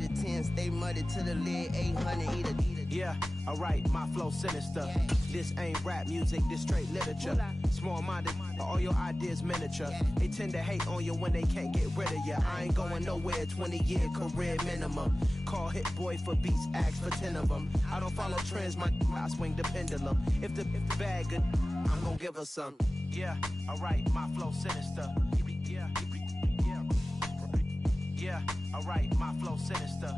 BamaJedi2020's, stay muddy to the lid, 800 eat a. Yeah, alright, my flow sinister. This ain't rap music, this straight literature. Small-minded, all your ideas miniature. They tend to hate on you when they can't get rid of you. I ain't going nowhere, 20-year career minimum. Call Hit Boy for beats, ask for 10 of them. I don't follow trends, I swing the pendulum. If the bag good, I'm gonna give her some. Yeah, alright, my flow sinister. Yeah, alright, my flow sinister.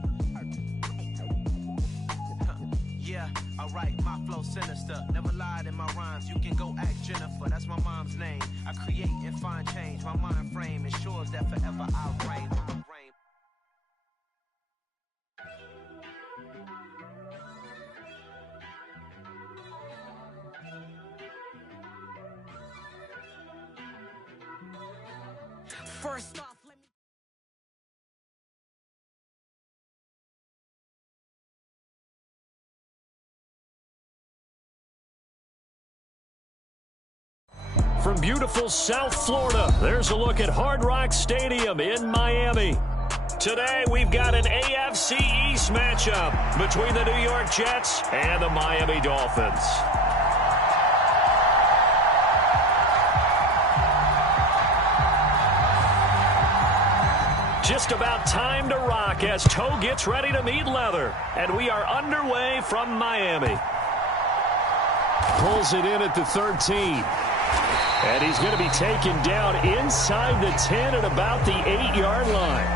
Yeah, alright, my flow sinister. Never lied in my rhymes, you can go ask Jennifer. That's my mom's name. I create and find change. My mind frame ensures that forever I reign. First off, let me... From beautiful South Florida, there's a look at Hard Rock Stadium in Miami. Today, we've got an AFC East matchup between the New York Jets and the Miami Dolphins. Just about time to rock as toe gets ready to meet leather. And we are underway from Miami. Pulls it in at the 13. And he's going to be taken down inside the 10 at about the 8-yard line.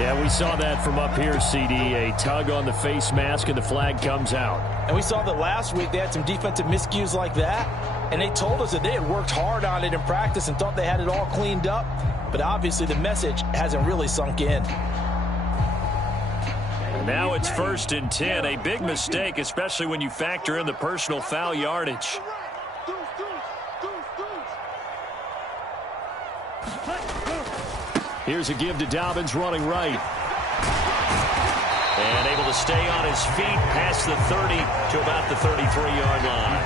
Yeah, we saw that from up here, CD. A tug on the face mask and the flag comes out. And we saw that last week they had some defensive miscues like that. And they told us that they had worked hard on it in practice and thought they had it all cleaned up. But obviously the message hasn't really sunk in. Now it's 1st and 10. A big mistake, especially when you factor in the personal foul yardage. Here's a give to Dobbins running right. And able to stay on his feet past the 30 to about the 33-yard line.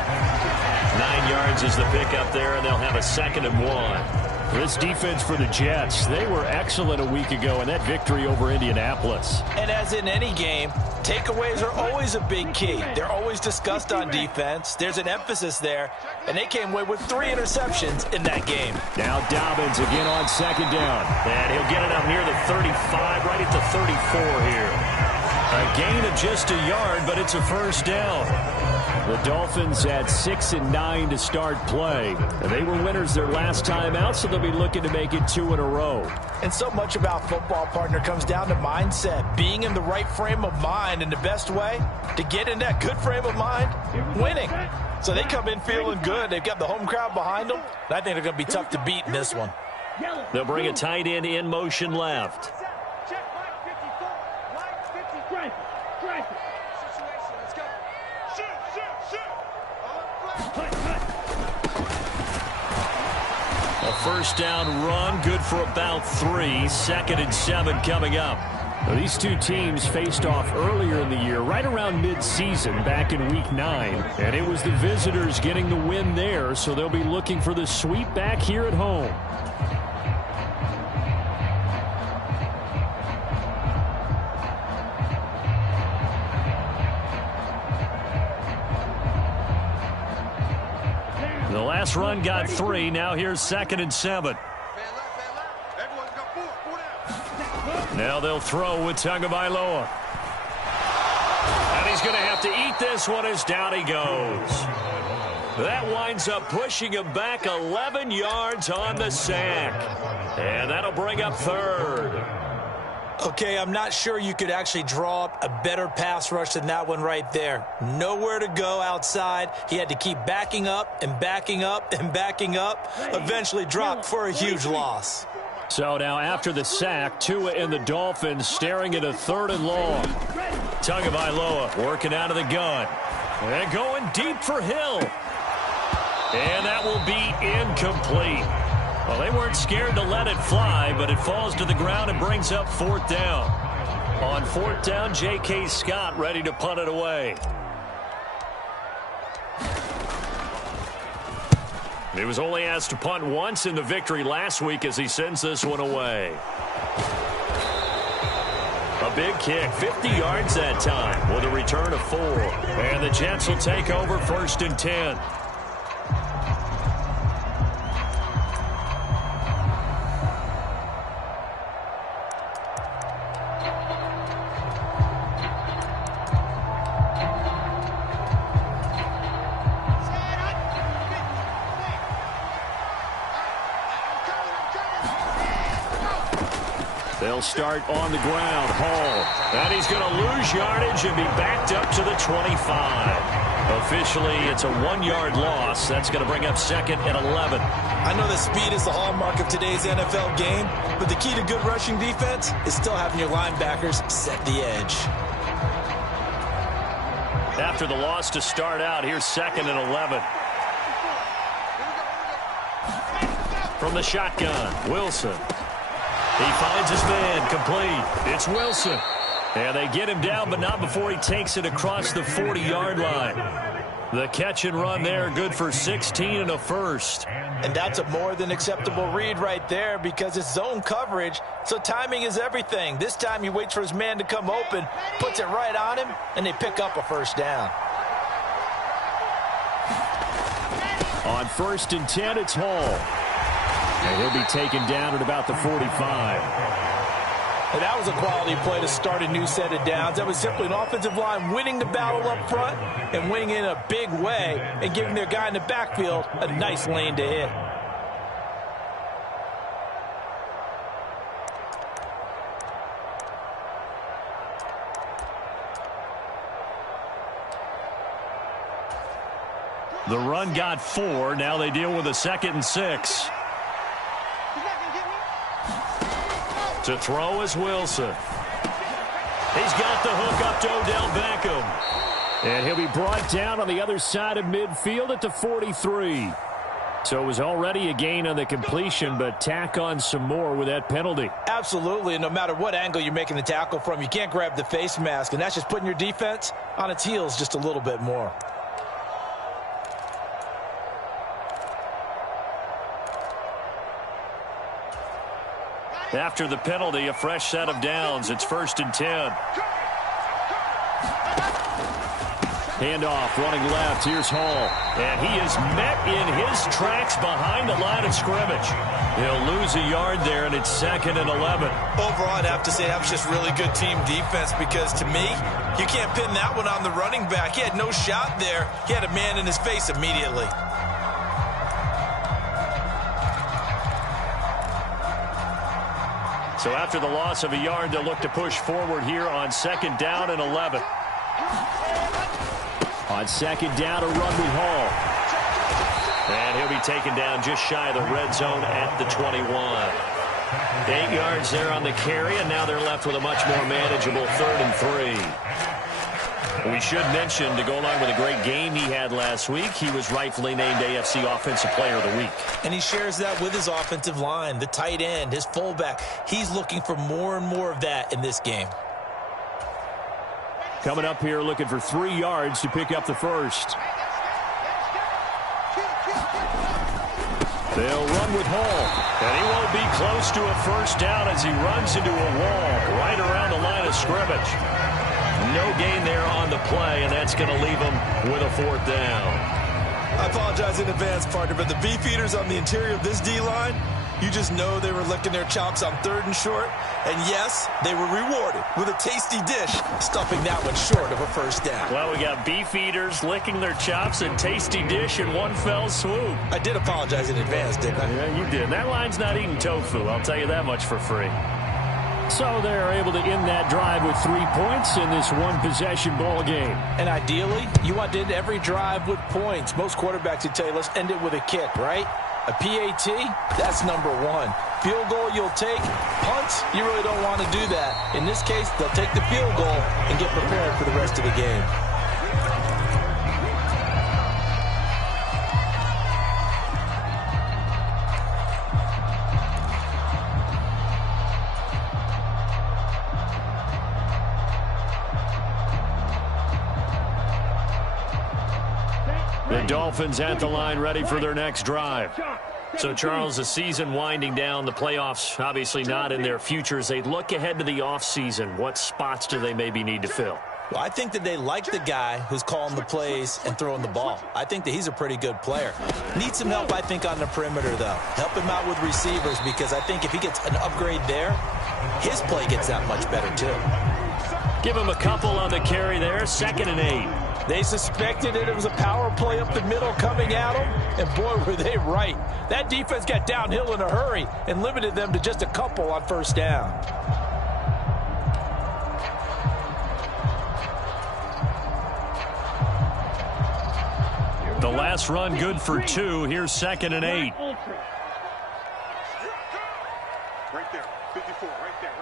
9 yards is the pickup there, and they'll have a 2nd and 1. This defense for the Jets, they were excellent a week ago in that victory over Indianapolis. And as in any game, takeaways are always a big key. They're always discussed on defense. There's an emphasis there, and they came away with 3 interceptions in that game. Now Dobbins again on 2nd down. And he'll get it up near the 35, right at the 34 here. A gain of just a yard, but it's a 1st down. The Dolphins at 6 and 9 to start play. They were winners their last time out, so they'll be looking to make it 2 in a row. And so much about football, partner, comes down to mindset. Being in the right frame of mind, and the best way to get in that good frame of mind, winning. So they come in feeling good. They've got the home crowd behind them. And I think they're going to be tough to beat in this one. They'll bring a tight end in motion left. A 1st down run, good for about 3. 2nd and 7 coming up. Now, these two teams faced off earlier in the year, right around mid-season, back in Week 9. And it was the visitors getting the win there, so they'll be looking for the sweep back here at home. The last run got 3. Now here's 2nd and 7. Now they'll throw with Tagovailoa. And he's going to have to eat this one as down he goes. That winds up pushing him back 11 yards on the sack. And that'll bring up 3rd. Okay, I'm not sure you could actually draw up a better pass rush than that one right there. Nowhere to go outside. He had to keep backing up and backing up and backing up. Eventually dropped for a huge loss. So now after the sack, Tua and the Dolphins staring at a 3rd and long. Tagovailoa working out of the gun. And going deep for Hill. And that will be incomplete. Well, they weren't scared to let it fly, but it falls to the ground and brings up 4th down. On 4th down, J.K. Scott ready to punt it away. He was only asked to punt once in the victory last week as he sends this one away. A big kick. 50 yards that time with a return of 4. And the Jets will take over 1st and 10. They'll start on the ground. Hall. And he's going to lose yardage and be backed up to the 25. Officially, it's a 1-yard loss. That's going to bring up 2nd and 11. I know that speed is the hallmark of today's NFL game, but the key to good rushing defense is still having your linebackers set the edge. After the loss to start out, here's 2nd and 11. From the shotgun, Wilson. He finds his man, complete. It's Wilson. And they get him down, but not before he takes it across the 40-yard line. The catch and run there, good for 16 and a first. And that's a more than acceptable read right there because it's zone coverage, so timing is everything. This time he waits for his man to come open, puts it right on him, and they pick up a first down. On 1st and 10, it's Hall. And he'll be taken down at about the 45. And that was a quality play to start a new set of downs. That was simply an offensive line winning the battle up front and winning in a big way and giving their guy in the backfield a nice lane to hit. The run got 4. Now they deal with a 2nd and 6. To throw is Wilson. He's got the hook up to Odell Beckham. And he'll be brought down on the other side of midfield at the 43. So it was already a gain on the completion, but tack on some more with that penalty. Absolutely, and no matter what angle you're making the tackle from, you can't grab the face mask, and that's just putting your defense on its heels just a little bit more. After the penalty, a fresh set of downs. It's 1st and 10. Handoff, running left. Here's Hall. And he is met in his tracks behind the line of scrimmage. He'll lose a yard there, and it's 2nd and 11. Overall, I'd have to say that was just really good team defense because, to me, you can't pin that one on the running back. He had no shot there. He had a man in his face immediately. So after the loss of a yard, they'll look to push forward here on 2nd down and 11. On 2nd down, a run with Hall. And he'll be taken down just shy of the red zone at the 21. 8 yards there on the carry, and now they're left with a much more manageable 3rd and 3. We should mention, to go along with a great game he had last week, he was rightfully named AFC Offensive Player of the Week. And he shares that with his offensive line, the tight end, his fullback. He's looking for more and more of that in this game. Coming up here looking for 3 yards to pick up the first. They'll run with Hall. And he won't be close to a first down as he runs into a wall right around the line of scrimmage. No gain there on the play, and that's going to leave him with a 4th down. I apologize in advance, partner, but the beefeaters on the interior of this D-line, you just know they were licking their chops on 3rd and short. And, yes, they were rewarded with a tasty dish, stuffing that one short of a first down. Well, we got beefeaters licking their chops and tasty dish in one fell swoop. I did apologize in advance, didn't I? Yeah, you did. That line's not eating tofu. I'll tell you that much for free. So they're able to end that drive with 3 points in this one-possession ball game. And ideally, you want to end every drive with points. Most quarterbacks would tell you, let's end it with a kick, right? A PAT, that's number 1. Field goal you'll take. Punts, you really don't want to do that. In this case, they'll take the field goal and get prepared for the rest of the game. The Dolphins at the line ready for their next drive. So, Charles, the season winding down, the playoffs obviously not in their futures. They look ahead to the offseason. What spots do they maybe need to fill? Well, I think that they like the guy who's calling the plays and throwing the ball. I think that he's a pretty good player. Needs some help, I think, on the perimeter, though. Help him out with receivers, because I think if he gets an upgrade there, his play gets that much better, too. Give him a couple on the carry there, 2nd and 8. They suspected it was a power play up the middle coming at them, and boy, were they right. That defense got downhill in a hurry and limited them to just a couple on 1st down. The last run good for 2. Here's 2nd and 8. Right there, 54, right there,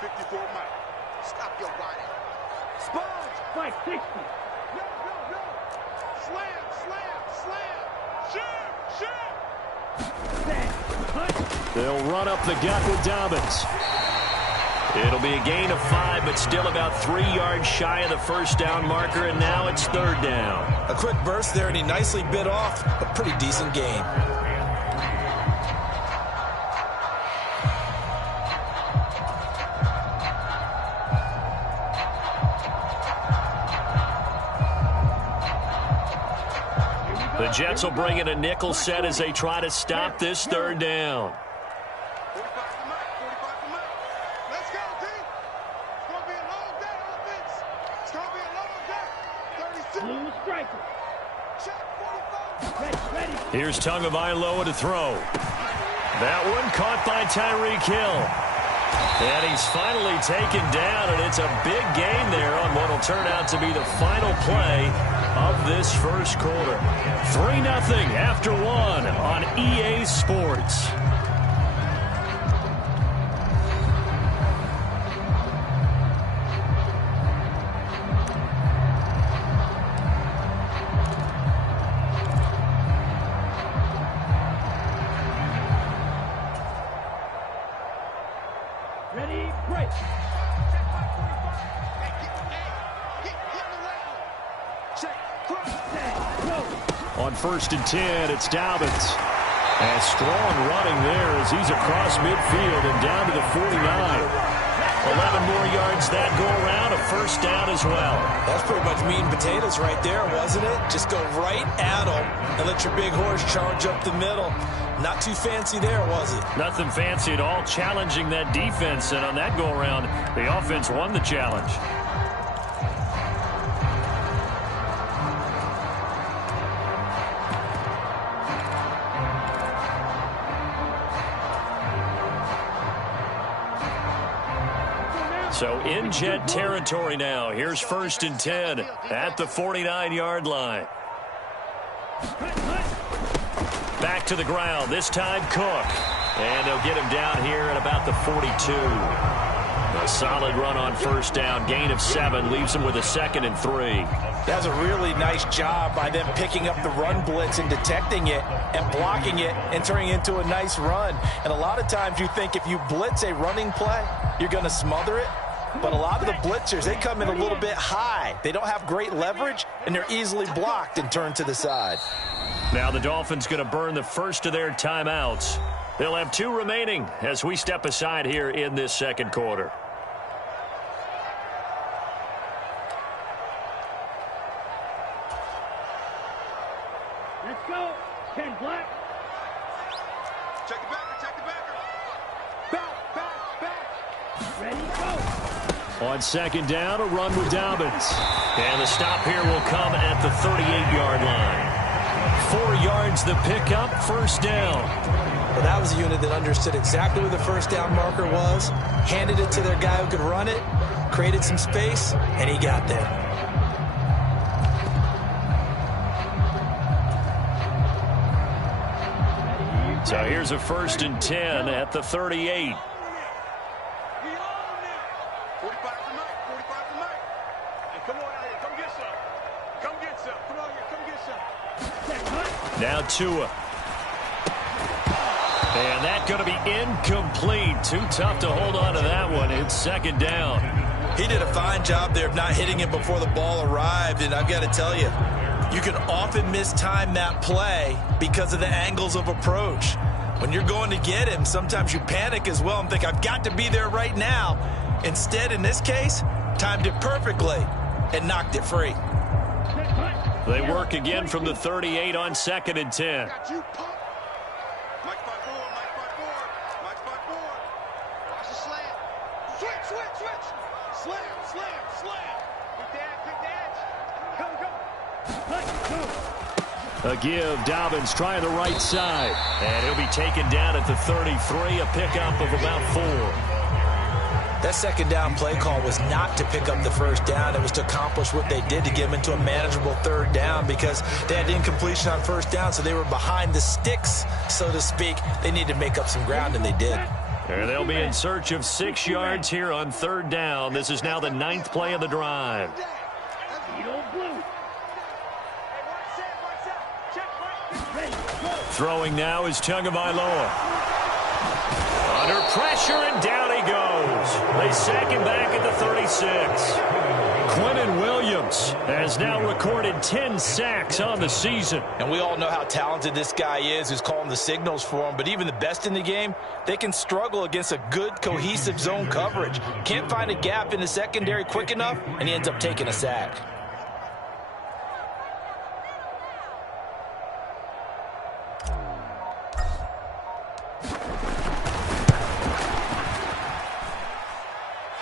54 Mike. Stop your whining. Sponge, Strike 60. No. Slam. Shoot. They'll run up the gut with Dobbins. It'll be a gain of 5, but still about 3 yards shy of the 1st down marker, and now it's 3rd down. A quick burst there, and he nicely bit off a pretty decent gain. The Jets will bring in a nickel set as they try to stop this 3rd down. 45 to Mike. Let's go, team. It's going to be a long day, offense. It's going to be a long day. 32. Blue striker. Check 45. Ready. Here's Tagovailoa to throw. That one caught by Tyreek Hill. And he's finally taken down, and it's a big gain there on what will turn out to be the final play of this 1st quarter. 3-0 after 1 on EA Sports. Ready, break. On 1st and 10, it's Dobbins. And strong running there as he's across midfield and down to the 49. 11 more yards that go around, a 1st down as well. That's pretty much meat and potatoes right there, wasn't it? Just go right at them and let your big horse charge up the middle. Not too fancy there, was it? Nothing fancy at all, challenging that defense. And on that go-around, the offense won the challenge. So in Jet territory now. Here's 1st and 10 at the 49-yard line. Back to the ground, this time Cook. And they'll get him down here at about the 42. A solid run on 1st down, gain of 7, leaves him with a 2nd and 3. That's a really nice job by them picking up the run blitz and detecting it and blocking it and turning it into a nice run. And a lot of times you think if you blitz a running play, you're going to smother it. But a lot of the blitzers, they come in a little bit high. They don't have great leverage, and they're easily blocked and turned to the side. Now the Dolphins going to burn the first of their timeouts. They'll have 2 remaining as we step aside here in this 2nd quarter. Let's go. 10 black. Check the backer. Back. Ready, go. On 2nd down, a run with Dobbins. And the stop here will come at the 38-yard line. 4 yards the pickup, 1st down. Well, that was a unit that understood exactly where the 1st down marker was, handed it to their guy who could run it, created some space, and he got there. So here's a 1st and 10 at the 38. 45 to Mike. Hey, come on out here. Come get some. Come on here. Come get some. Now Tua. And that going to be incomplete. Too tough to hold on to that one. It's 2nd down. He did a fine job there of not hitting him before the ball arrived, and I've got to tell you, you can often mistime that play because of the angles of approach. When you're going to get him, sometimes you panic as well and think, I've got to be there right now. Instead, in this case, timed it perfectly and knocked it free. They work again from the 38 on 2nd and 10. Got you, pump. Mike by four. Watch the slam. Switch. Slam. Pick the edge. Go. A give. Dobbins trying the right side. And he'll be taken down at the 33, a pickup of about 4. That second down play call was not to pick up the first down. It was to accomplish what they did to get them into a manageable third down because they had incompletion on first down, so they were behind the sticks, so to speak. They needed to make up some ground, and they did. And they'll be in search of 6 yards here on 3rd down. This is now the 9th play of the drive. Throwing now is Tagovailoa. Under pressure, and down he goes. They sack him back at the 36. Quinnen Williams has now recorded 10 sacks on the season. And we all know how talented this guy is who's calling the signals for him. But even the best in the game, they can struggle against a good, cohesive zone coverage. Can't find a gap in the secondary quick enough, and he ends up taking a sack.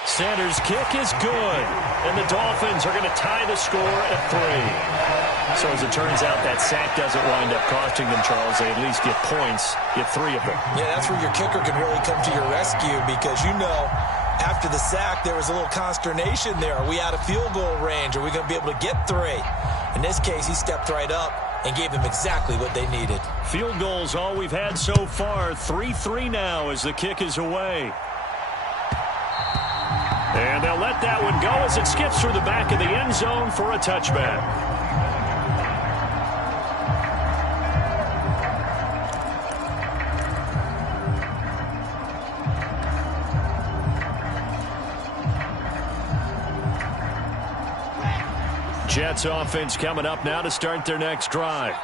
Sanders' kick is good, and the Dolphins are going to tie the score at 3. So as it turns out, that sack doesn't wind up costing them, Charles. They at least get points, get 3 of them. Yeah, that's where your kicker can really come to your rescue because, you know, after the sack, there was a little consternation there. Are we out of field goal range? Are we going to be able to get 3? In this case, he stepped right up and gave them exactly what they needed. Field goals all we've had so far. 3-3 now as the kick is away. And they'll let that one go as it skips through the back of the end zone for a touchback. Jets offense coming up now to start their next drive.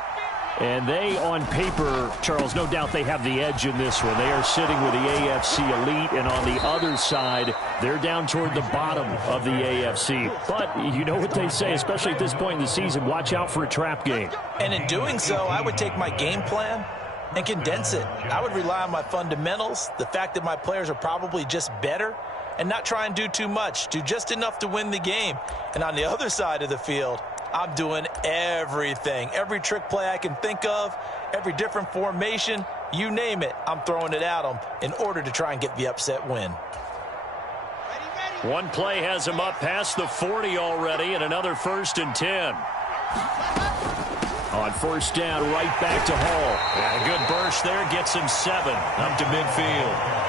And they, on paper, Charles, no doubt they have the edge in this one. They are sitting with the AFC elite, and on the other side, they're down toward the bottom of the AFC. But you know what they say, especially at this point in the season, watch out for a trap game. And in doing so, I would take my game plan and condense it. I would rely on my fundamentals, the fact that my players are probably just better, and not try and do too much, do just enough to win the game. And on the other side of the field, I'm doing everything. Every trick play I can think of, every different formation, you name it, I'm throwing it at them in order to try and get the upset win. One play has him up past the 40 already, and another 1st and 10. On 1st down, right back to Hall. And a good burst there gets him 7 up to midfield.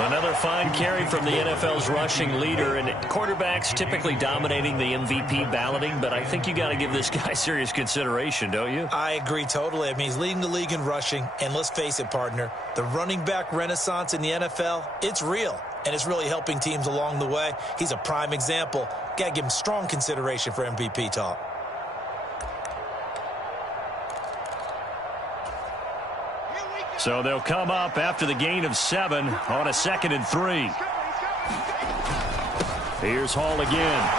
Another fine carry from the NFL's rushing leader, and quarterbacks typically dominating the MVP balloting, but I think you got to give this guy serious consideration, don't you? I agree totally. I mean, he's leading the league in rushing, and let's face it, partner, the running back renaissance in the NFL, it's real, and it's really helping teams along the way. He's a prime example. Got to give him strong consideration for MVP talk. So they'll come up after the gain of 7 on a 2nd and 3. Here's Hall again.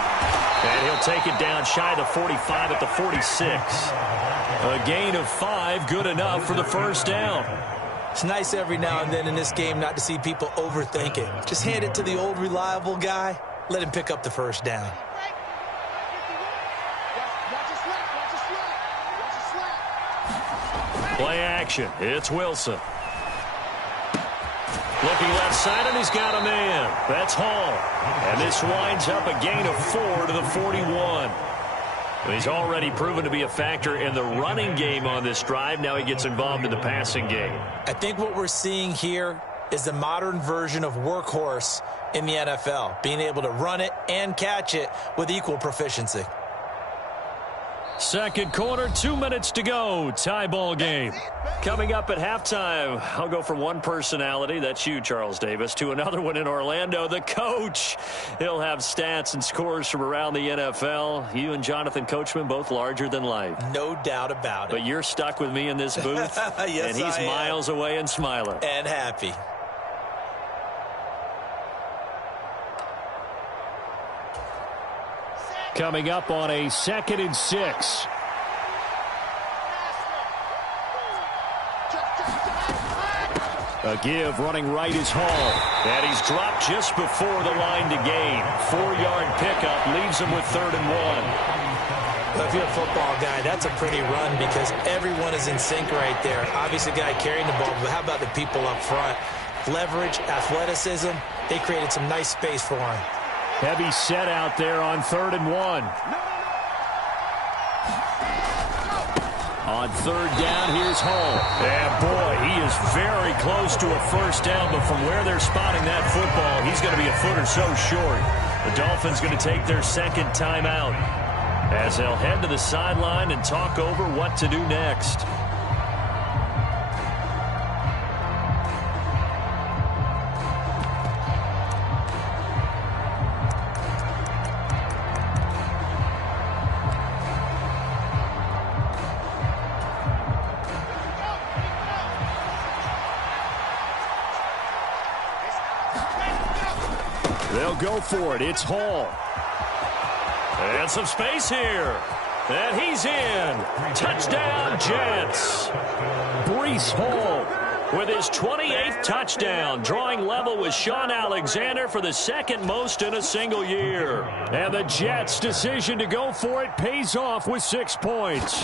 And he'll take it down shy of the 45 at the 46. A gain of 5, good enough for the 1st down. It's nice every now and then in this game not to see people overthink it. Just hand it to the old reliable guy. Let him pick up the 1st down. Play action. It's Wilson. Looking left side, and he's got a man. That's Hall. And this winds up a gain of 4 to the 41. He's already proven to be a factor in the running game on this drive. Now he gets involved in the passing game. I think what we're seeing here is the modern version of workhorse in the NFL, being able to run it and catch it with equal proficiency. Second quarter, 2 minutes to go. Tie ball game. Coming up at halftime, I'll go from one personality, that's you, Charles Davis, to another one in Orlando, the coach. He'll have stats and scores from around the NFL. You and Jonathan Coachman, both larger than life. No doubt about it. But you're stuck with me in this booth, yes, and he's miles away and smiling. And happy. Coming up on a 2nd and 6. A give, running right is Hall. And he's dropped just before the line to gain. 4-yard pickup leaves him with 3rd and 1. Well, if you're a football guy, that's a pretty run because everyone is in sync right there. Obviously, the guy carrying the ball, but how about the people up front? Leverage, athleticism, they created some nice space for him. Heavy set out there on 3rd and 1. On 3rd down, here's Hall. And boy, he is very close to a first down, but from where they're spotting that football, he's going to be a foot or so short. The Dolphins going to take their 2nd timeout as they'll head to the sideline and talk over what to do next. They'll go for it. It's Hall. And some space here. And he's in. Touchdown, Jets. Breece Hall with his 28th touchdown, drawing level with Sean Alexander for the 2nd most in a single year. And the Jets' decision to go for it pays off with 6 points.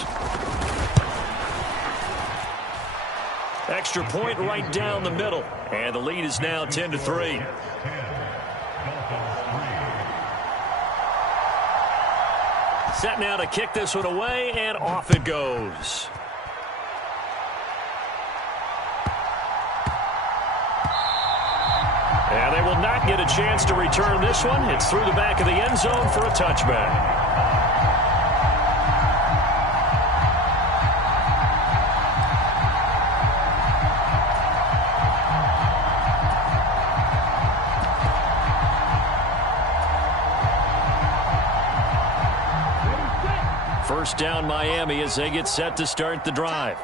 Extra point right down the middle. And the lead is now 10-3. Set now to kick this one away, and off it goes. And they will not get a chance to return this one. It's through the back of the end zone for a touchback. First down, Miami, as they get set to start the drive.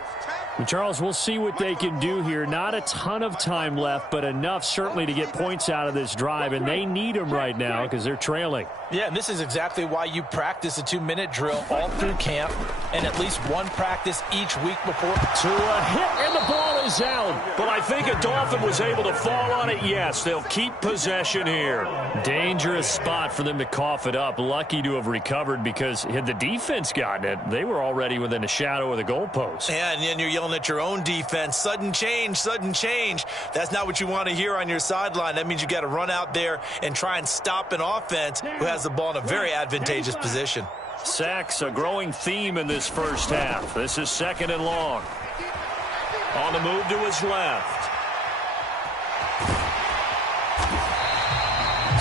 And Charles, we'll see what they can do here. Not a ton of time left, but enough certainly to get points out of this drive, and they need them right now because they're trailing. Yeah, and this is exactly why you practice a 2-minute drill all through camp and at least one practice each week before. To a hit, and the ball is out. But I think a Dolphin was able to fall on it. Yes, they'll keep possession here. Dangerous spot for them to cough it up. Lucky to have recovered because had the defense gotten it, they were already within a shadow of the goalpost. Yeah, and then you're yelling at your own defense. Sudden change, sudden change. That's not what you want to hear on your sideline. That means you got to run out there and try and stop an offense who has the ball in a very advantageous position. Sacks, a growing theme in this first half. This is 2nd and long. On the move to his left.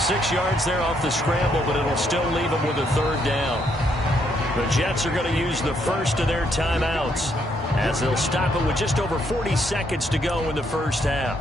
6 yards there off the scramble, but it'll still leave him with a 3rd down. The Jets are going to use the first of their timeouts as they'll stop it with just over 40 seconds to go in the first half.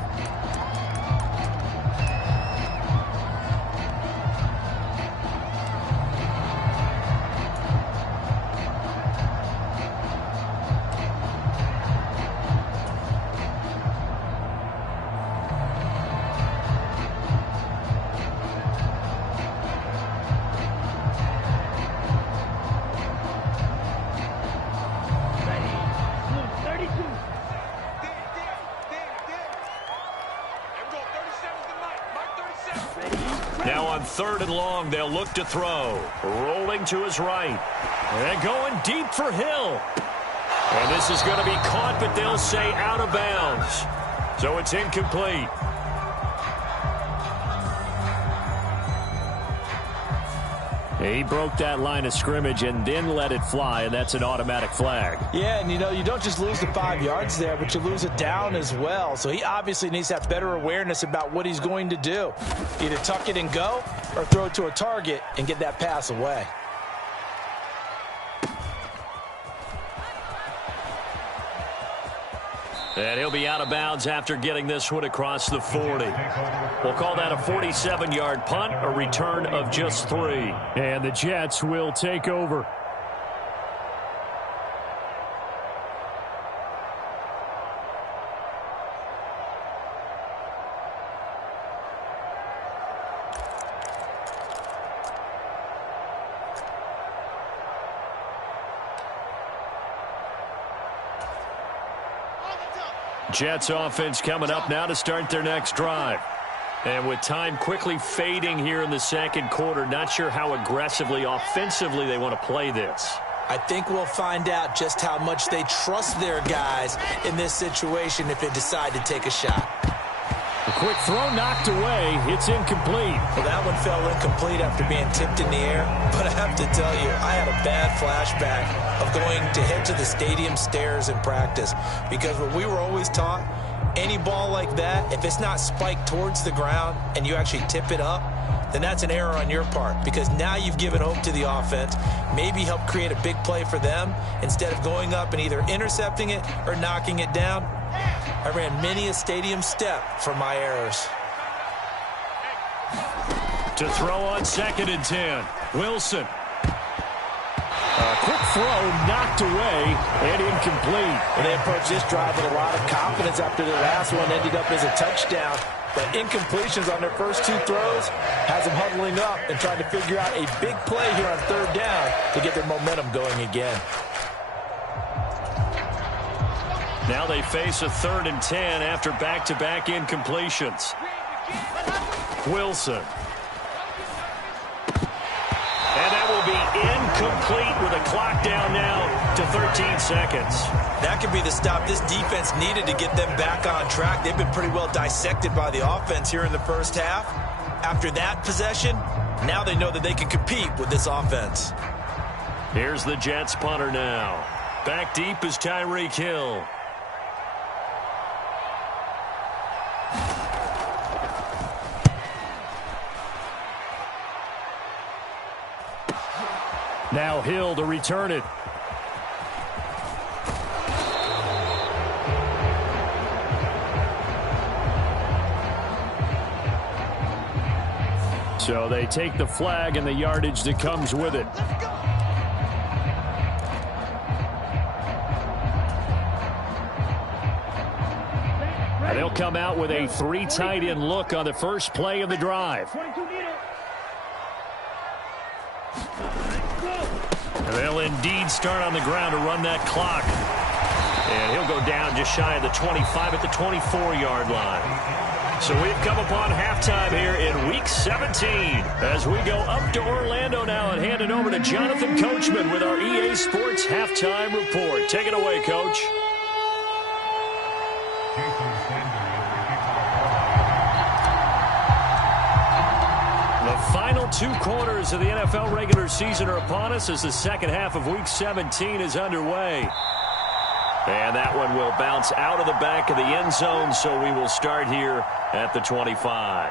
Now on 3rd and long, they'll look to throw. Rolling to his right. And going deep for Hill. And this is going to be caught, but they'll say out of bounds. So it's incomplete. He broke that line of scrimmage and then let it fly, and that's an automatic flag. Yeah, and you don't just lose the 5 yards there, but you lose it down as well. So he obviously needs to have better awareness about what he's going to do. Either tuck it and go or throw it to a target and get that pass away. And he'll be out of bounds after getting this one across the 40. We'll call that a 47-yard punt, a return of just 3. And the Jets will take over. Jets offense coming up now to start their next drive. And with time quickly fading here in the second quarter, not sure how aggressively, offensively they want to play this. I think we'll find out just how much they trust their guys in this situation if they decide to take a shot. A quick throw knocked away. It's incomplete. Well, that one fell incomplete after being tipped in the air. But I have to tell you, I had a bad flashback of going to head to the stadium stairs in practice. Because what we were always taught, any ball like that, if it's not spiked towards the ground and you actually tip it up, then that's an error on your part. Because now you've given hope to the offense, maybe help create a big play for them instead of going up and either intercepting it or knocking it down. I ran many a stadium step for my errors. To throw on 2nd and 10, Wilson. A quick throw knocked away and incomplete. And they approached this drive with a lot of confidence after the last one ended up as a touchdown. But incompletions on their first 2 throws has them huddling up and trying to figure out a big play here on 3rd down to get their momentum going again. Now they face a 3rd and 10 after back-to-back incompletions. Wilson. And that will be incomplete with a clock down now to 13 seconds. That could be the stop this defense needed to get them back on track. They've been pretty well dissected by the offense here in the first half. After that possession, now they know that they can compete with this offense. Here's the Jets punter now. Back deep is Tyreek Hill. Now Hill to return it. So they take the flag and the yardage that comes with it. And they'll come out with a 3 tight end look on the first play of the drive. And they'll indeed start on the ground to run that clock. And he'll go down just shy of the 25 at the 24-yard line. So we've come upon halftime here in Week 17 as we go up to Orlando now and hand it over to Jonathan Coachman with our EA Sports Halftime Report. Take it away, Coach. The final 2 quarters of the NFL regular season are upon us as the second half of Week 17 is underway. And that one will bounce out of the back of the end zone, so we will start here at the 25.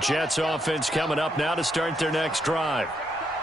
Jets offense coming up now to start their next drive.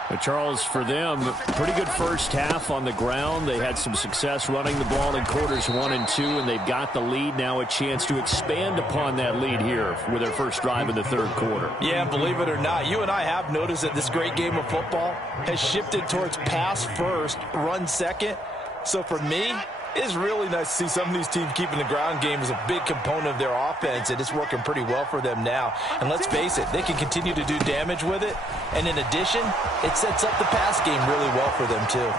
But Charles, for them, pretty good first half on the ground. They had some success running the ball in quarters 1 and 2, and they've got the lead now, a chance to expand upon that lead here with their first drive in the 3rd quarter. Yeah, believe it or not, you and I have noticed that this great game of football has shifted towards pass first, run second. So for me, it's really nice to see some of these teams keeping the ground game as a big component of their offense, and it's working pretty well for them now. And let's face it, they can continue to do damage with it. And in addition, it sets up the pass game really well for them too.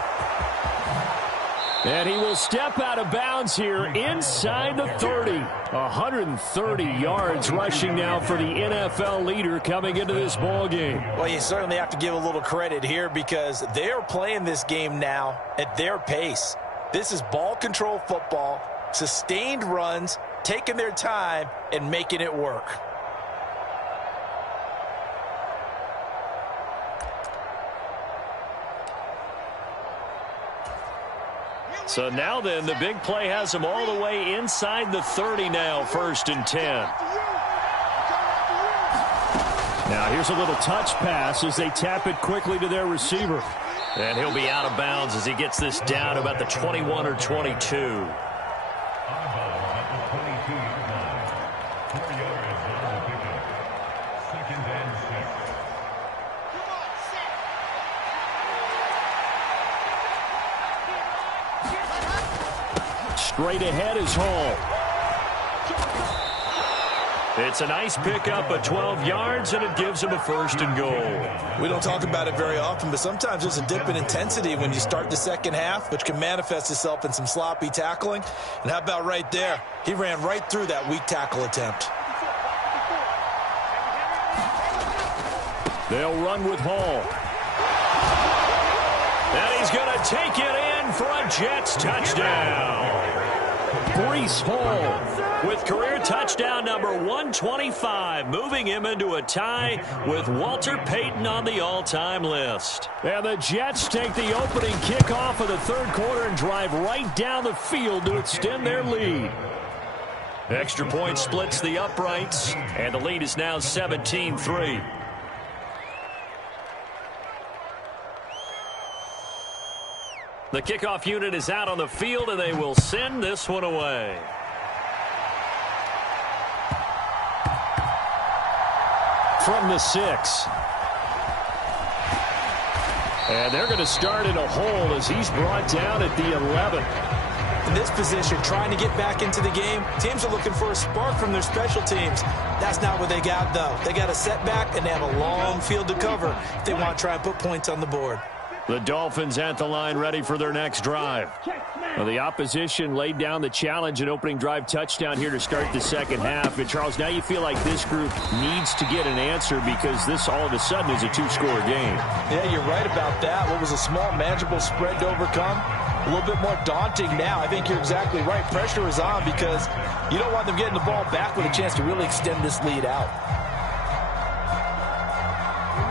And he will step out of bounds here inside the 30. 130 yards rushing now for the NFL leader coming into this ball game. Well, you certainly have to give a little credit here because they are playing this game now at their pace. This is ball control football, sustained runs, taking their time, and making it work. So now then, the big play has them all the way inside the 30 now, 1st and 10. Now here's a little touch pass as they tap it quickly to their receiver. And he'll be out of bounds as he gets this down about the 21 or 22. Straight ahead is Hall. It's a nice pickup of 12 yards, and it gives him a 1st and goal. We don't talk about it very often, but sometimes there's a dip in intensity when you start the second half, which can manifest itself in some sloppy tackling. And how about right there? He ran right through that weak tackle attempt. They'll run with Hall. And he's going to take it in for a Jets touchdown. Breece Hall with career touchdown number 125, moving him into a tie with Walter Payton on the all-time list. And the Jets take the opening kickoff of the third quarter and drive right down the field to extend their lead. Extra point splits the uprights, and the lead is now 17-3. The kickoff unit is out on the field, and they will send this one away. From the 6. And they're going to start in a hole as he's brought down at the 11. In this position, trying to get back into the game, teams are looking for a spark from their special teams. That's not what they got, though. They got a setback, and they have a long field to cover if they want to try and put points on the board. The Dolphins at the line ready for their next drive. Well, the opposition laid down the challenge and opening drive touchdown here to start the second half. And, Charles, now you feel like this group needs to get an answer because this all of a sudden is a two-score game. Yeah, you're right about that. What was a small, manageable spread to overcome, a little bit more daunting now. I think you're exactly right. Pressure is on because you don't want them getting the ball back with a chance to really extend this lead out.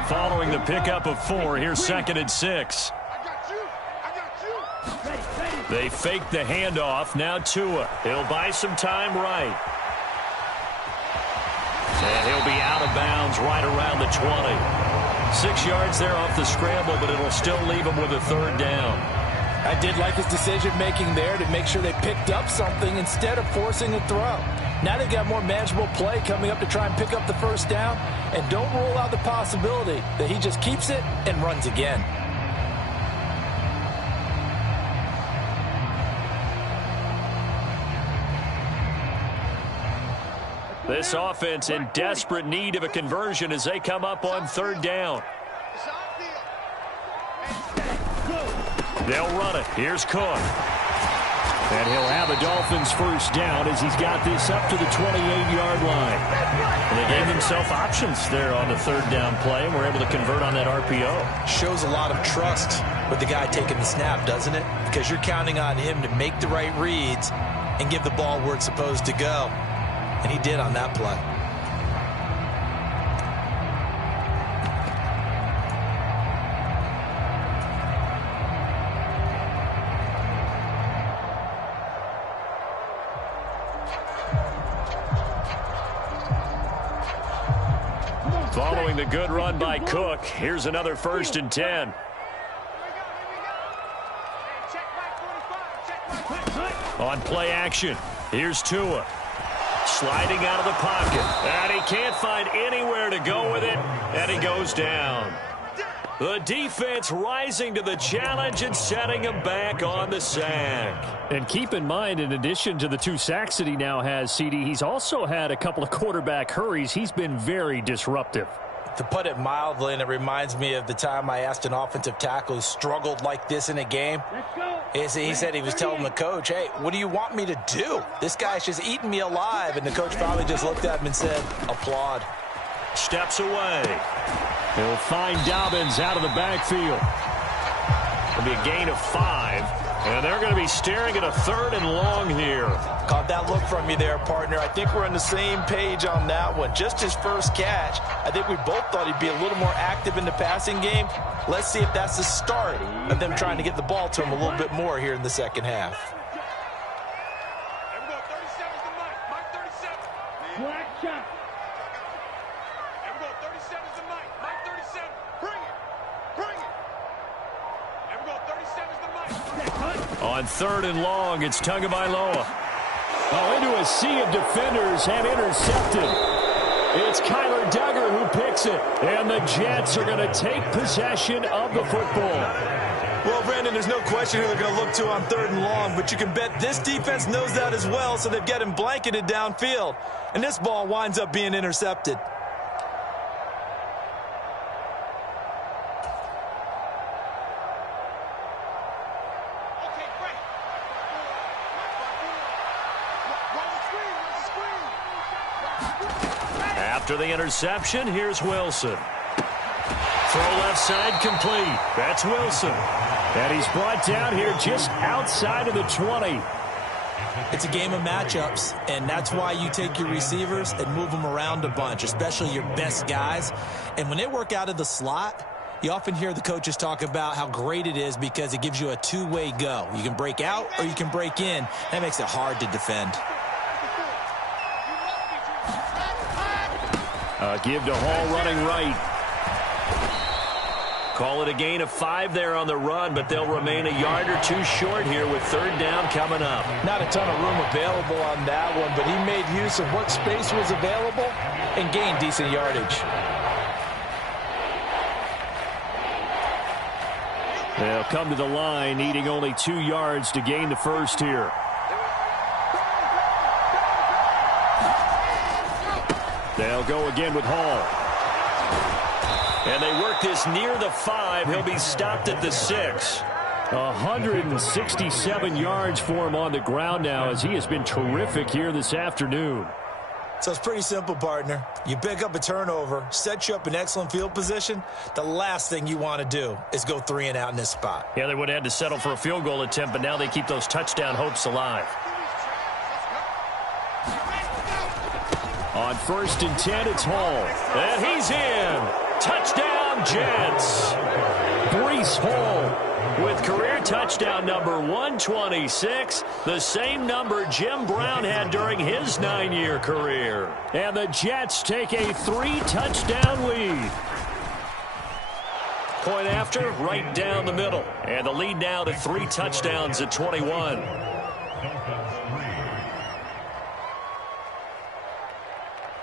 Following the pickup of 4, here's 2nd and 6. They fake the handoff. Now Tua. He'll buy some time right. And he'll be out of bounds right around the 20. 6 yards there off the scramble, but it'll still leave him with a 3rd down. I did like his decision-making there to make sure they picked up something instead of forcing a throw. Now they've got more manageable play coming up to try and pick up the 1st down, and don't rule out the possibility that he just keeps it and runs again. This offense in desperate need of a conversion as they come up on 3rd down. They'll run it. Here's Cook. And he'll have a Dolphins 1st down as he's got this up to the 28-yard line. And they gave themselves options there on the 3rd down play, and were able to convert on that RPO. Shows a lot of trust with the guy taking the snap, doesn't it? Because you're counting on him to make the right reads and give the ball where it's supposed to go. And he did on that play. Following the good run by Cook, here's another 1st and 10. On play action, here's Tua. Sliding out of the pocket, and he can't find anywhere to go with it, and he goes down. The defense rising to the challenge and setting him back on the sack. And keep in mind, in addition to the 2 sacks that he now has, CD, he's also had a couple of quarterback hurries. He's been very disruptive. To put it mildly, and it reminds me of the time I asked an offensive tackle who struggled like this in a game. He said he was telling the coach, hey, what do you want me to do? This guy's just eating me alive. And the coach finally just looked at him and said, applaud. Steps away. He'll find Dobbins out of the backfield. It'll be a gain of 5. And they're going to be staring at a 3rd and long here. Caught that look from you there, partner. I think we're on the same page on that one. Just his first catch. I think we both thought he'd be a little more active in the passing game. Let's see if that's the start of them trying to get the ball to him a little bit more here in the second half. Black shot. On 3rd and long, it's Tagovailoa. Oh, into a sea of defenders and intercepted. It's Kyler Duggar who picks it. And the Jets are going to take possession of the football. Well, Brandon, there's no question who they're going to look to on 3rd and long, but you can bet this defense knows that as well, so they've got him blanketed downfield. And this ball winds up being intercepted. After the interception, here's Wilson. Throw left side complete. That's Wilson. And he's brought down here just outside of the 20. It's a game of matchups, and that's why you take your receivers and move them around a bunch, especially your best guys. And when they work out of the slot, you often hear the coaches talk about how great it is because it gives you a two-way go. You can break out or you can break in. That makes it hard to defend. Give to Hall running right. Call it a gain of 5 there on the run, but they'll remain a yard or two short here with 3rd down coming up. Not a ton of room available on that one, but he made use of what space was available and gained decent yardage. They'll come to the line, needing only 2 yards to gain the first here. They'll go again with Hall. And they work this near the 5. He'll be stopped at the 6. 167 yards for him on the ground now as he has been terrific here this afternoon. So it's pretty simple, partner. You pick up a turnover, set you up in excellent field position. The last thing you want to do is go 3 and out in this spot. Yeah, they would have had to settle for a field goal attempt, but now they keep those touchdown hopes alive. On 1st and 10, it's Hall. And he's in. Touchdown, Jets. Breece Hall with career touchdown number 126, the same number Jim Brown had during his 9-year career. And the Jets take a 3-touchdown lead. Point after, right down the middle. And the lead now to 3 touchdowns at 21.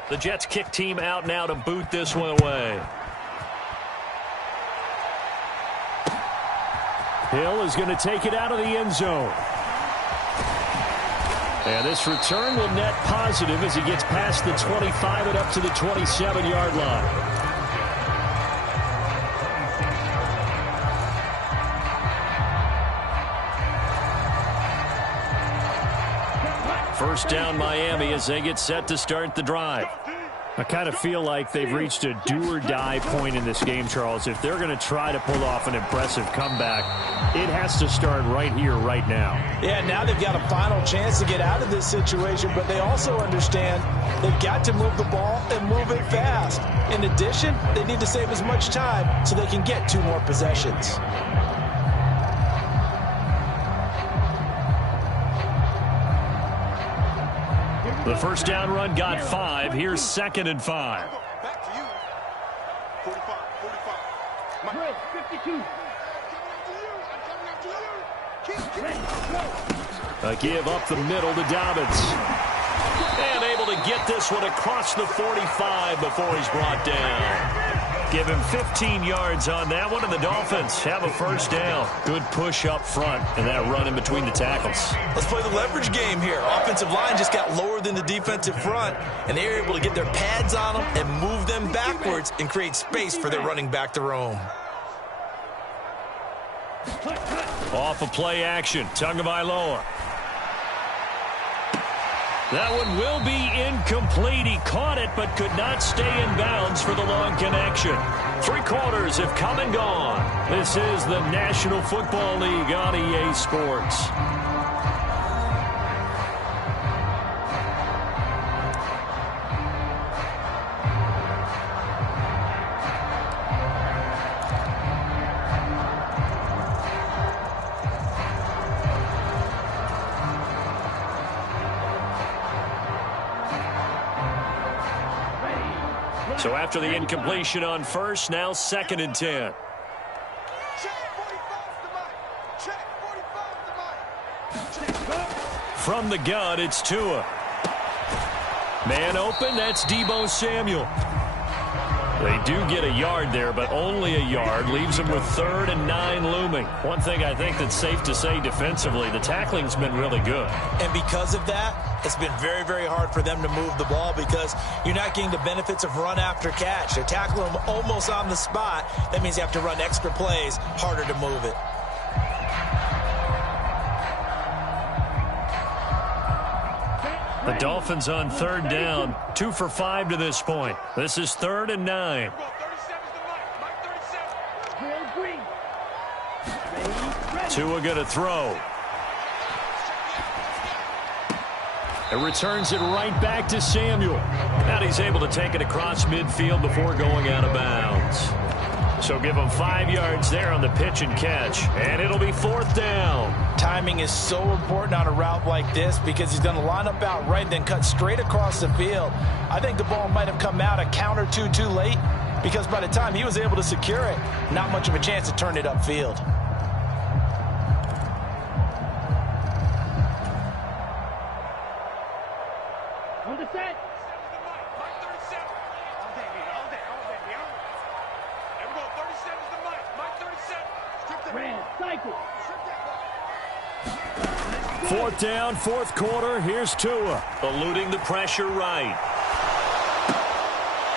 The Jets kick team out now to boot this one away. Hill is going to take it out of the end zone. And this return will net positive as he gets past the 25 and up to the 27-yard line. First down Miami as they get set to start the drive. I kind of feel like they've reached a do-or-die point in this game, Charles. If they're going to try to pull off an impressive comeback, it has to start right here, right now. Yeah, now they've got a final chance to get out of this situation, but they also understand they've got to move the ball and move it fast. In addition, they need to save as much time so they can get 2 more possessions. The first down run got 5. Here's 2nd and 5. Back to you. 45, 45. Chris, 52. A give up the middle to Dobbins. And able to get this one across the 45 before he's brought down. Give him 15 yards on that one, and the Dolphins have a first down. Good push up front, and that run in between the tackles. Let's play the leverage game here. Offensive line just got lower than the defensive front, and they were able to get their pads on them and move them backwards and create space for their running back to roam. Off of play action, Tagovailoa. That one will be incomplete. He caught it but could not stay in bounds for the long connection. 3 quarters have come and gone. This is the National Football League on EA Sports. So after the incompletion on first, now 2nd and 10. Check 45 to the mic. Check 45 to the mic. From the gun, it's Tua. Man open, that's Deebo Samuel. They do get a yard there, but only a yard. Leaves them with 3rd and 9 looming. One thing I think that's safe to say defensively, the tackling's been really good. And because of that, it's been very, very hard for them to move the ball because you're not getting the benefits of run after catch. They're tackling them almost on the spot. That means you have to run extra plays, harder to move it. The Dolphins on 3rd down, 2 for 5 to this point. This is 3rd and 9. Tua going to throw. It returns it right back to Samuel. And he's able to take it across midfield before going out of bounds. So give him 5 yards there on the pitch and catch. And it'll be 4th down. Timing is so important on a route like this because he's going to line up out right, then cut straight across the field. I think the ball might have come out a count or two too late because by the time he was able to secure it, not much of a chance to turn it upfield. On the set. Red cycle. 4th down, 4th quarter. Here's Tua. Eluding the pressure right.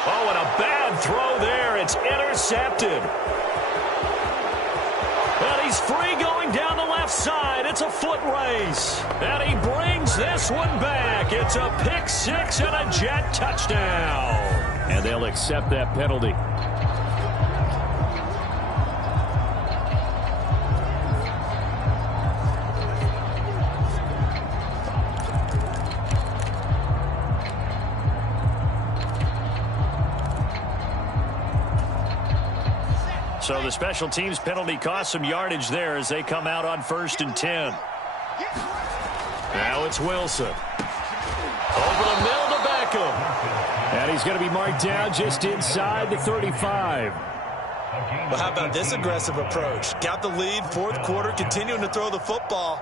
Oh, and a bad throw there. It's intercepted. And he's free going down the left side. It's a foot race. And he brings this one back. It's a pick 6 and a Jet touchdown. And they'll accept that penalty. So the special teams penalty cost some yardage there as they come out on 1st and 10. Now it's Wilson. Over the middle to Beckham. And he's going to be marked down just inside the 35. Well, how about this aggressive approach? Got the lead, 4th quarter, continuing to throw the football.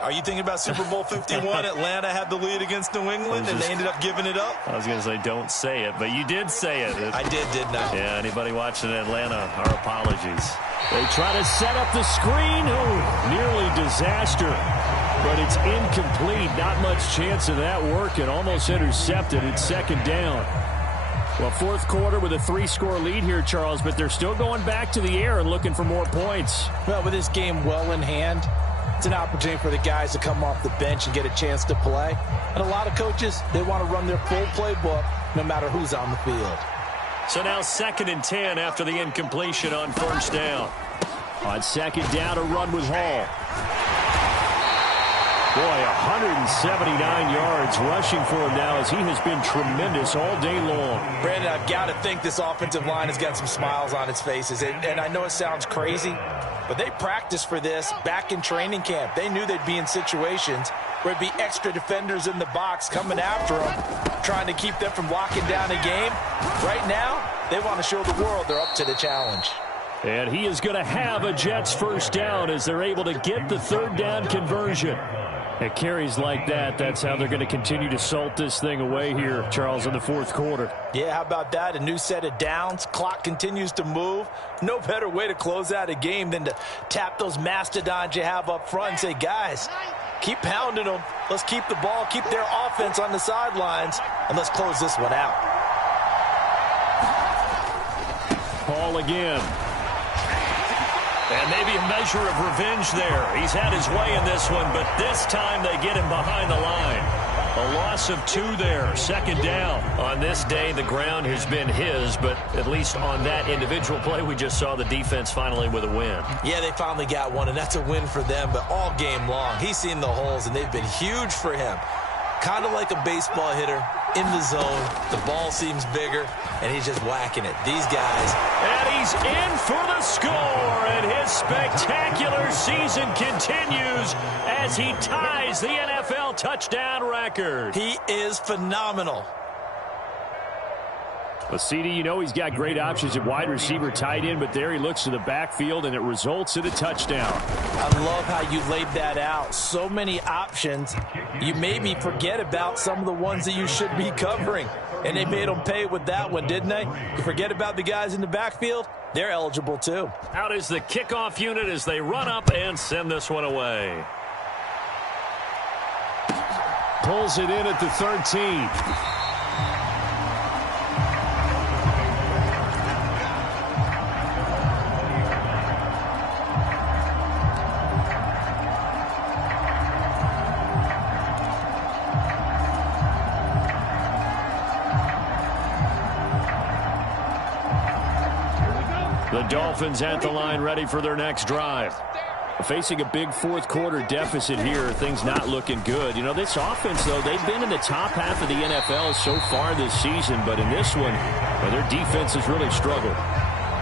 Are you thinking about Super Bowl 51? Atlanta had the lead against New England, and they ended up giving it up? I was going to say, don't say it, but you did say it. I did, didn't I? Yeah, anybody watching Atlanta, our apologies. They try to set up the screen. Oh, nearly disaster. But it's incomplete. Not much chance of that working. Almost intercepted. It's 2nd down. Well, 4th quarter with a 3-score lead here, Charles, but they're still going back to the air and looking for more points. Well, with this game well in hand, it's an opportunity for the guys to come off the bench and get a chance to play. And a lot of coaches, they want to run their full playbook no matter who's on the field. So now 2nd and 10 after the incompletion on 1st down. On 2nd down, a run with Hall. Boy, 179 yards rushing for him now as he has been tremendous all day long. Brandon, I've got to think this offensive line has got some smiles on its faces. And I know it sounds crazy, but they practiced for this back in training camp. They knew they'd be in situations where it'd be extra defenders in the box coming after them, trying to keep them from locking down a game. Right now, they want to show the world they're up to the challenge. And he is going to have a Jets 1st down as they're able to get the 3rd down conversion. At carries like that, that's how they're going to continue to salt this thing away here, Charles, in the 4th quarter. Yeah, how about that? A new set of downs. Clock continues to move. No better way to close out a game than to tap those mastodons you have up front and say, guys, keep pounding them. Let's keep the ball, keep their offense on the sidelines, and let's close this one out. Hall again. And maybe a measure of revenge there. He's had his way in this one, but this time they get him behind the line. A loss of 2 there, 2nd down. On this day, the ground has been his, but at least on that individual play, we just saw the defense finally with a win. Yeah, they finally got one, and that's a win for them, but all game long, he's seen the holes, and they've been huge for him. Kind of like a baseball hitter in the zone. The ball seems bigger, and he's just whacking it. These guys. And he's in for the score, and his spectacular season continues as he ties the NFL touchdown record. He is phenomenal. Well, CD, you know he's got great options at wide receiver, tight end, but there he looks to the backfield, and it results in a touchdown. I love how you laid that out. So many options. You maybe forget about some of the ones that you should be covering. And they made them pay with that one, didn't they? You forget about the guys in the backfield, they're eligible too. Out is the kickoff unit as they run up and send this one away. Pulls it in at the 13. The Dolphins at the line ready for their next drive. Facing a big fourth quarter deficit here, things not looking good. You know, this offense, though, they've been in the top half of the NFL so far this season, but in this one, well, their defense has really struggled.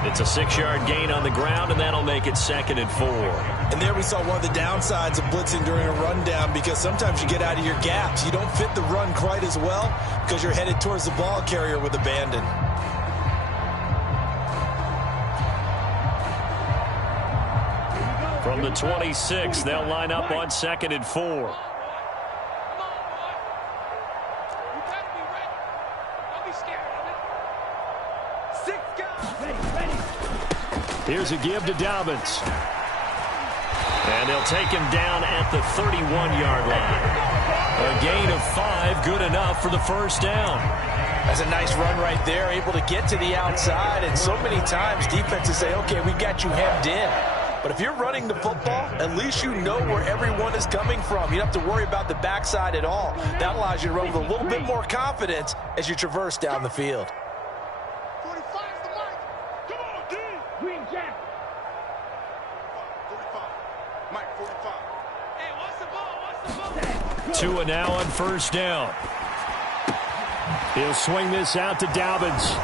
It's a 6-yard gain on the ground, and that'll make it 2nd and 4. And there we saw one of the downsides of blitzing during a rundown, because sometimes you get out of your gaps. You don't fit the run quite as well because you're headed towards the ball carrier with abandon. From the 26, they'll line up on 2nd and 4. Here's a give to Dobbins. And they'll take him down at the 31-yard line. A gain of 5, good enough for the first down. That's a nice run right there, able to get to the outside. And so many times defenses say, okay, we got you hemmed in. But if you're running the football, at least you know where everyone is coming from. You don't have to worry about the backside at all. That allows you to run with a little bit more confidence as you traverse down the field. 45's the mark. Come on, D. Green Jack. 45. Mike, 45. Hey, what's the ball? Tua now on first down. He'll swing this out to Dobbins.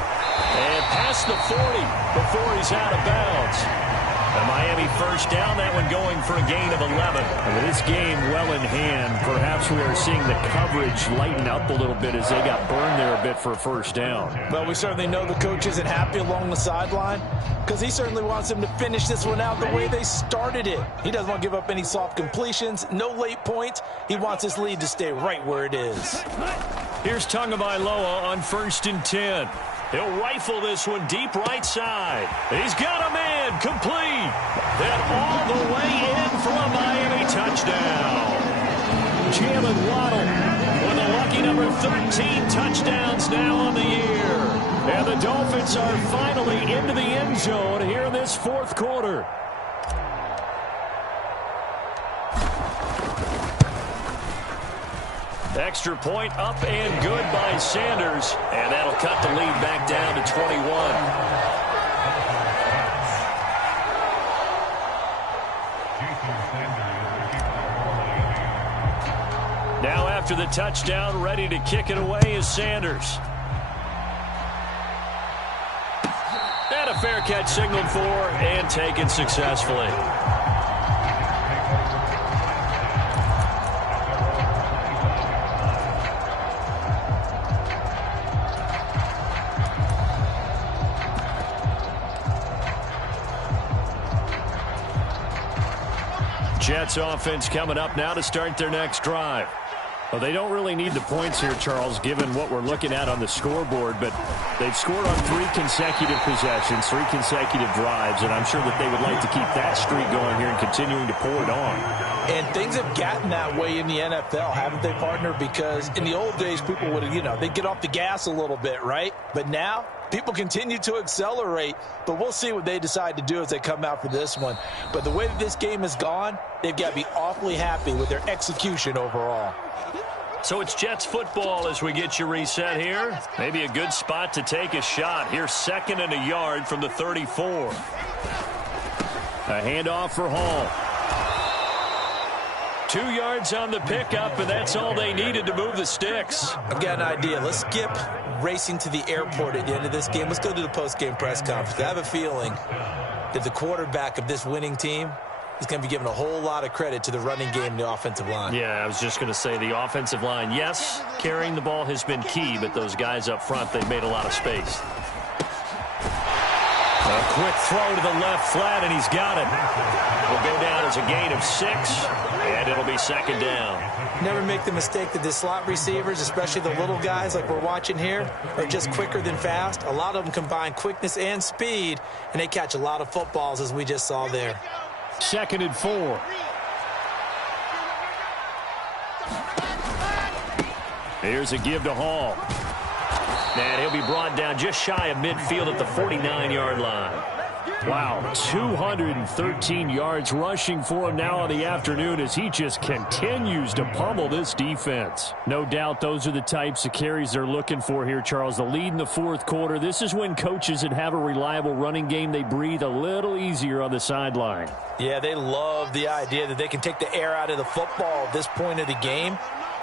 And past the 40 before he's out of bounds. A Miami first down, that one going for a gain of 11. And with this game well in hand, perhaps we are seeing the coverage lighten up a little bit as they got burned there a bit for a first down. Well, we certainly know the coach isn't happy along the sideline because he certainly wants them to finish this one out the way they started it. He doesn't want to give up any soft completions, no late points. He wants his lead to stay right where it is. Here's Tagovailoa on 1st and 10. He'll rifle this one deep right side. He's got a man complete. Then all the way in for a Miami touchdown. Jalen Waddle with a lucky number 13 touchdowns now on the year. And the Dolphins are finally into the end zone here in this fourth quarter. Extra point up and good by Sanders. And that'll cut the lead back down to 21. Now after the touchdown, ready to kick it away is Sanders. And a fair catch signaled for and taken successfully. Jets offense coming up now to start their next drive. Well, they don't really need the points here, Charles, given what we're looking at on the scoreboard, but they've scored on 3 consecutive possessions, 3 consecutive drives, and I'm sure that they would like to keep that streak going here and continuing to pour it on. And things have gotten that way in the NFL, haven't they, partner? Because in the old days, people would, they'd get off the gas a little bit, right? But now, people continue to accelerate, but we'll see what they decide to do as they come out for this one. But the way that this game has gone, they've got to be awfully happy with their execution overall. So it's Jets football as we get you reset here. Maybe a good spot to take a shot. Here's 2nd and a yard from the 34. A handoff for Hall. 2 yards on the pickup, and that's all they needed to move the sticks. I've got an idea. Let's skip racing to the airport at the end of this game. Let's go to the post-game press conference. I have a feeling that the quarterback of this winning team is going to be given a whole lot of credit to the running game and the offensive line. Yeah, I was just going to say the offensive line, yes, carrying the ball has been key, but those guys up front, they've made a lot of space. A quick throw to the left flat, and he's got it. Will go down as a gain of 6, and it'll be second down. Never make the mistake that the slot receivers, especially the little guys like we're watching here, are just quicker than fast. A lot of them combine quickness and speed, and they catch a lot of footballs, as we just saw there. 2nd and 4. Here's a give to Hall. And he'll be brought down just shy of midfield at the 49-yard line. Wow, 213 yards rushing for him now on the afternoon as he just continues to pummel this defense. No doubt those are the types of carries they're looking for here, Charles. The lead in the 4th quarter. This is when coaches that have a reliable running game, they breathe a little easier on the sideline. Yeah, they love the idea that they can take the air out of the football at this point of the game.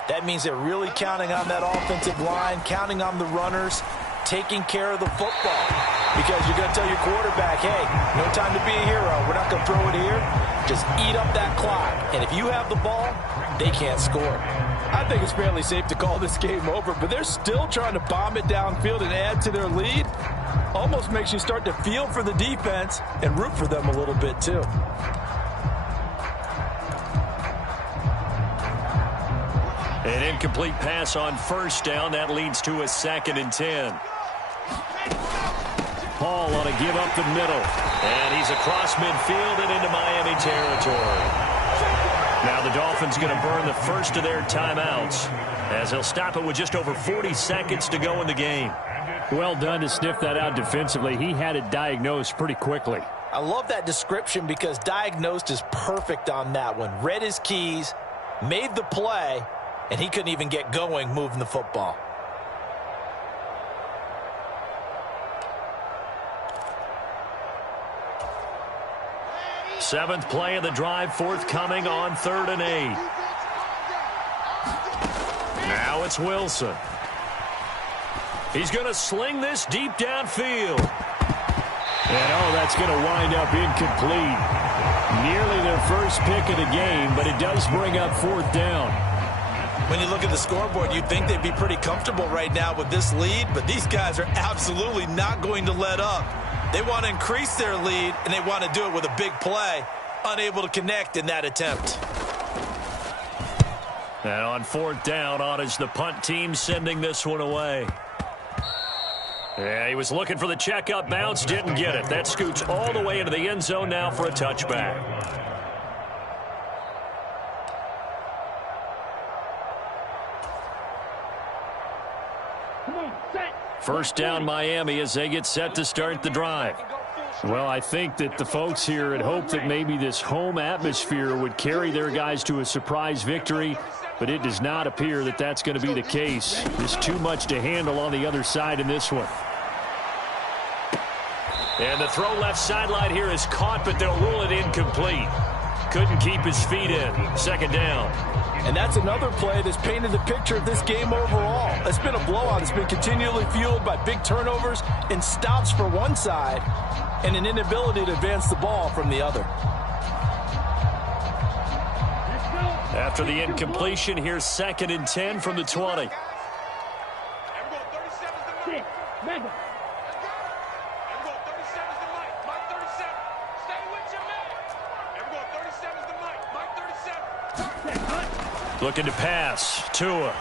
That means they're really counting on that offensive line, counting on the runners, taking care of the football. Because you're going to tell your quarterback, hey, no time to be a hero. We're not going to throw it here. Just eat up that clock. And if you have the ball, they can't score. I think it's fairly safe to call this game over, but they're still trying to bomb it downfield and add to their lead. Almost makes you start to feel for the defense and root for them a little bit, too. An incomplete pass on 1st down. That leads to a 2nd and 10. Hall on a give up the middle. And he's across midfield and into Miami territory. Now the Dolphins going to burn the first of their timeouts as they'll stop it with just over 40 seconds to go in the game. Well done to sniff that out defensively. He had it diagnosed pretty quickly. I love that description because diagnosed is perfect on that one. Read his keys, made the play, and he couldn't even get going moving the football. Seventh play of the drive forthcoming on 3rd and 8. Now it's Wilson. He's going to sling this deep downfield. And, that's going to wind up incomplete. Nearly their first pick of the game, but it does bring up 4th down. When you look at the scoreboard, you'd think they'd be pretty comfortable right now with this lead, but these guys are absolutely not going to let up. They want to increase their lead, and they want to do it with a big play. Unable to connect in that attempt. And on 4th down, on is the punt team sending this one away. Yeah, he was looking for the checkup bounce, didn't get it. That scoots all the way into the end zone now for a touchback. First down Miami as they get set to start the drive. Well, I think that the folks here had hoped that maybe this home atmosphere would carry their guys to a surprise victory, but it does not appear that that's going to be the case. There's too much to handle on the other side in this one. And the throw left sideline here is caught, but they'll rule it incomplete. Couldn't keep his feet in. 2nd down. And that's another play that's painted the picture of this game overall. It's been a blowout. It's been continually fueled by big turnovers and stops for one side and an inability to advance the ball from the other. After the incompletion, here's 2nd and 10 from the 20. Looking to pass. Tua.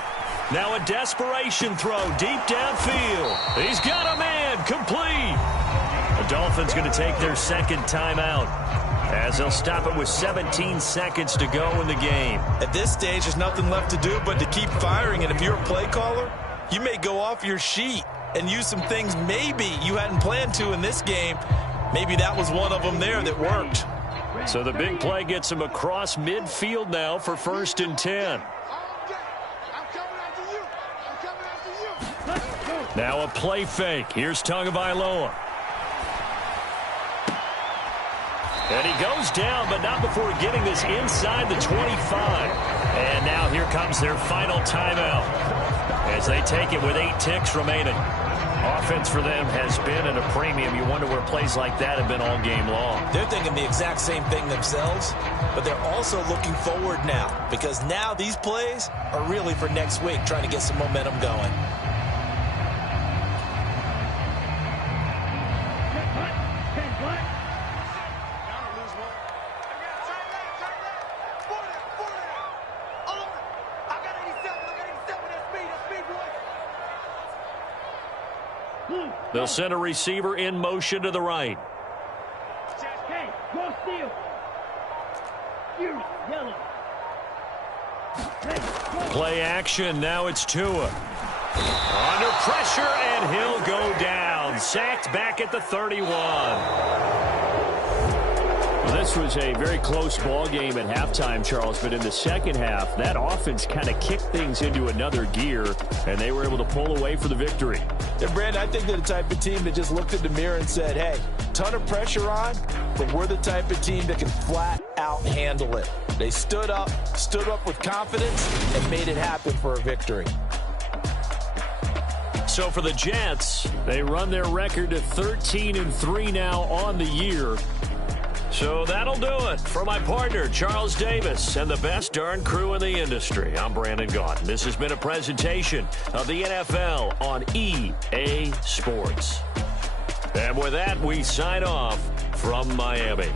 Now a desperation throw deep downfield. He's got a man. Complete. The Dolphins going to take their 2nd timeout as they'll stop it with 17 seconds to go in the game. At this stage, there's nothing left to do but to keep firing. And if you're a play caller, you may go off your sheet and use some things maybe you hadn't planned to in this game. Maybe that was one of them there that worked. So the big play gets him across midfield now for 1st and 10. Now a play fake. Here's Tagovailoa. And he goes down, but not before getting this inside the 25. And now here comes their final timeout as they take it with 8 ticks remaining. Offense for them has been at a premium. You wonder where plays like that have been all game long. They're thinking the exact same thing themselves, but they're also looking forward now because now these plays are really for next week, trying to get some momentum going. They'll send a receiver in motion to the right. Hey, go steal. You, yellow. Play action. Now it's Tua. Under pressure, and he'll go down. Sacked back at the 31. Well, this was a very close ball game at halftime, Charles, but in the second half, that offense kind of kicked things into another gear, and they were able to pull away for the victory. And, Brandon, I think they're the type of team that just looked in the mirror and said, hey, ton of pressure on, but we're the type of team that can flat out handle it. They stood up with confidence, and made it happen for a victory. So for the Jets, They run their record to 13-3 now on the year. so that'll do it. For my partner, Charles Davis, and the best darn crew in the industry, I'm Brandon Gaudin. This has been a presentation of the NFL on EA Sports. And with that, we sign off from Miami.